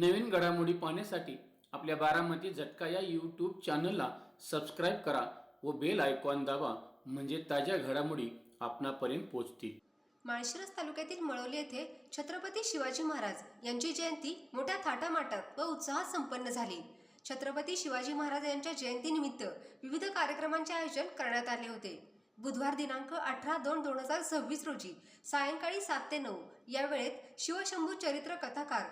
नवीन घडामोडी पाहण्यासाठी आपल्या बारामती झटका या यूट्यूब चॅनलला सबस्क्राईब करा व बेल आयकॉन दाबा, म्हणजे ताज्या घडामोडी आपणापर्यंत पोहोचतील। माळशिरस तालुक्यातील मळवली येथे छत्रपती शिवाजी महाराज यांची जयंती मोठ्या थाटामाटात व उत्साहात संपन्न झाली। छत्रपती शिवाजी महाराज यांच्या जयंतीनिमित्त विविध कार्यक्रमांचे आयोजन करण्यात आले होते। बुधवार दिनांक 18/2/2026 रोजी सायंकाळी 7 ते 9 या वेळेत शिवशंभू चरित्र कथाकार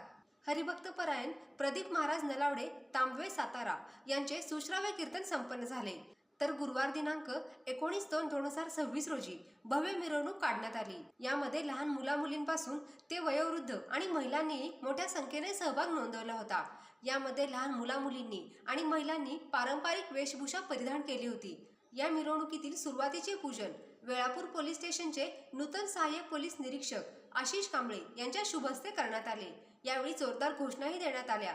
हरिभक्तपरायण प्रदीप महाराज नलावडे तांबवे सातारा यांचे सुश्राव्य कीर्तन संपन्न झाले। तर गुरुवार दिनांक 19/2/2026 रोजी भव्य मिरवणूक काढण्यात आली। यामध्ये लहान मुलामुलींपासून ते वयोवृद्ध आणि महिलांनी मोठ्या संख्येने सहभाग नोंदवला होता। यामध्ये लहान मुलामुलींनी आणि महिलांनी पारंपरिक वेशभूषा परिधान केली होती। या मिरवणुकीतील सुरुवातीचे पूजन वेळापूर पोलीस स्टेशनचे नूतन सहाय्यक पोलीस निरीक्षक आशिष कांबळे यांच्या शुभ हस्ते करण्यात आले। यावेळी जोरदार घोषणाही देण्यात आल्या।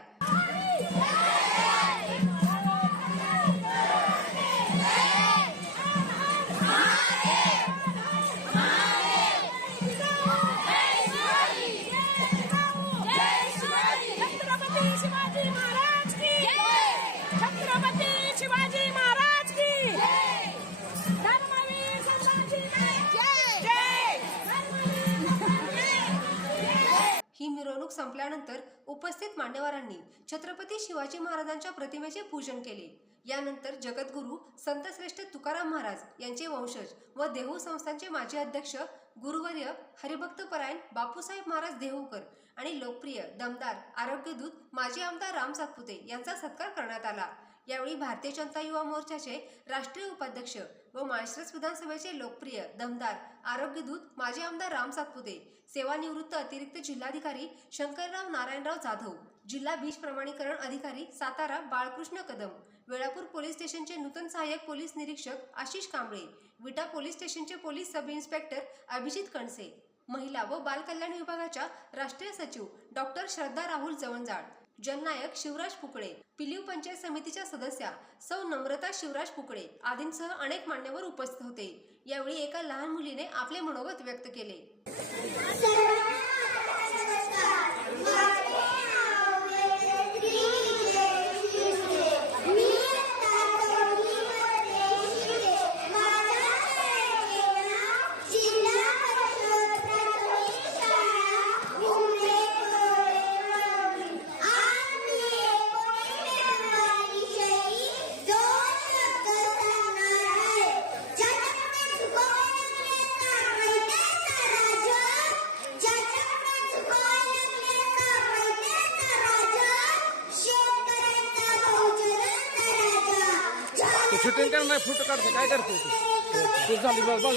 ही मिरवणूक संपल्यानंतर उपस्थित मान्यवरांनी छत्रपती शिवाजी महाराजांच्या प्रतिमेचे पूजन केले। यानंतर जगद्गुरू संतश्रेष्ठ तुकाराम महाराज यांचे वंशज व देहू संस्थानचे माजी अध्यक्ष गुरुवर्य हरिभक्तपरायण बापूसाहेब महाराज देहूकर आणि लोकप्रिय दमदार आरोग्यदूत माजी आमदार राम सातपुते यांचा सत्कार करण्यात आला। यावेळी भारतीय जनता युवा मोर्चाचे राष्ट्रीय उपाध्यक्ष व माळशिरस विधानसभेचे लोकप्रिय दमदार आरोग्यदूत माजी आमदार राम सातपुते, सेवानिवृत्त अतिरिक्त जिल्हाधिकारी शंकरराव नारायणराव जाधव, जिल्हा बीज प्रमाणीकरण अधिकारी सातारा बाळकृष्ण कदम, वेळापूर पोलीस स्टेशनचे नूतन सहाय्यक पोलीस निरीक्षक आशिष कांबळे, विटा पोलीस स्टेशनचे पोलीस सब इन्स्पेक्टर अभिजित कणसे, महिला व बाल कल्याण विभागाच्या राष्ट्रीय सचिव डॉक्टर श्रद्धा राहुल जवंजाळ, जननायक शिवराज पुकळे, पिलीव पंचायत समितीच्या सदस्या सौ नम्रता शिवराज पुकळे आदींसह अनेक मान्यवर उपस्थित होते। यावेळी एका लहान मुलीने आपले मनोगत व्यक्त केले। शूटिंग करणार, फोटो काढतो, काय करतो तू झाली बाजू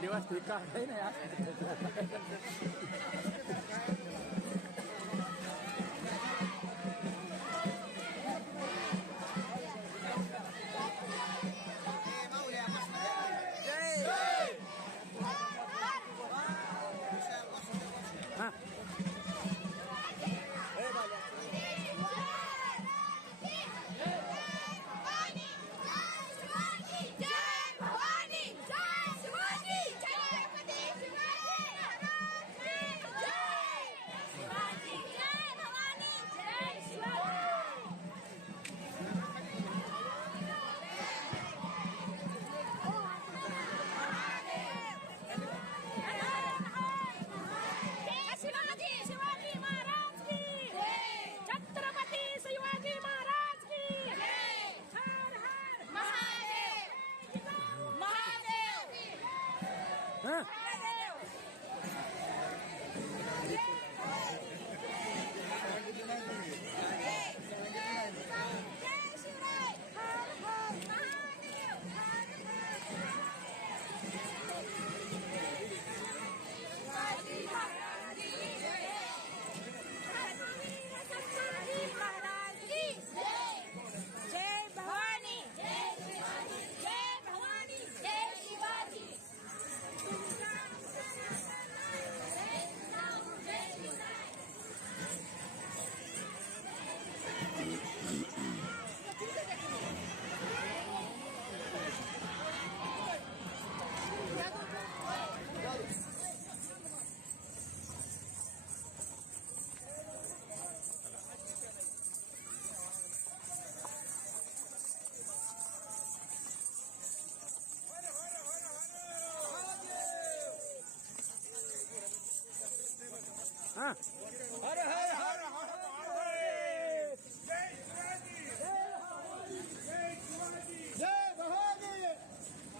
थंडी वाजते काय नाही असं. हा शिवाजी महाराज की छत्रपती शिवाजी महाराज की हर हर महादेव महादेव हा जय शिवराय हर हर महादेव शिवाजी महाराज की शिवाजी महाराज की जय भवानी जय शिवाजी जय भवानी जय शिवाजी हा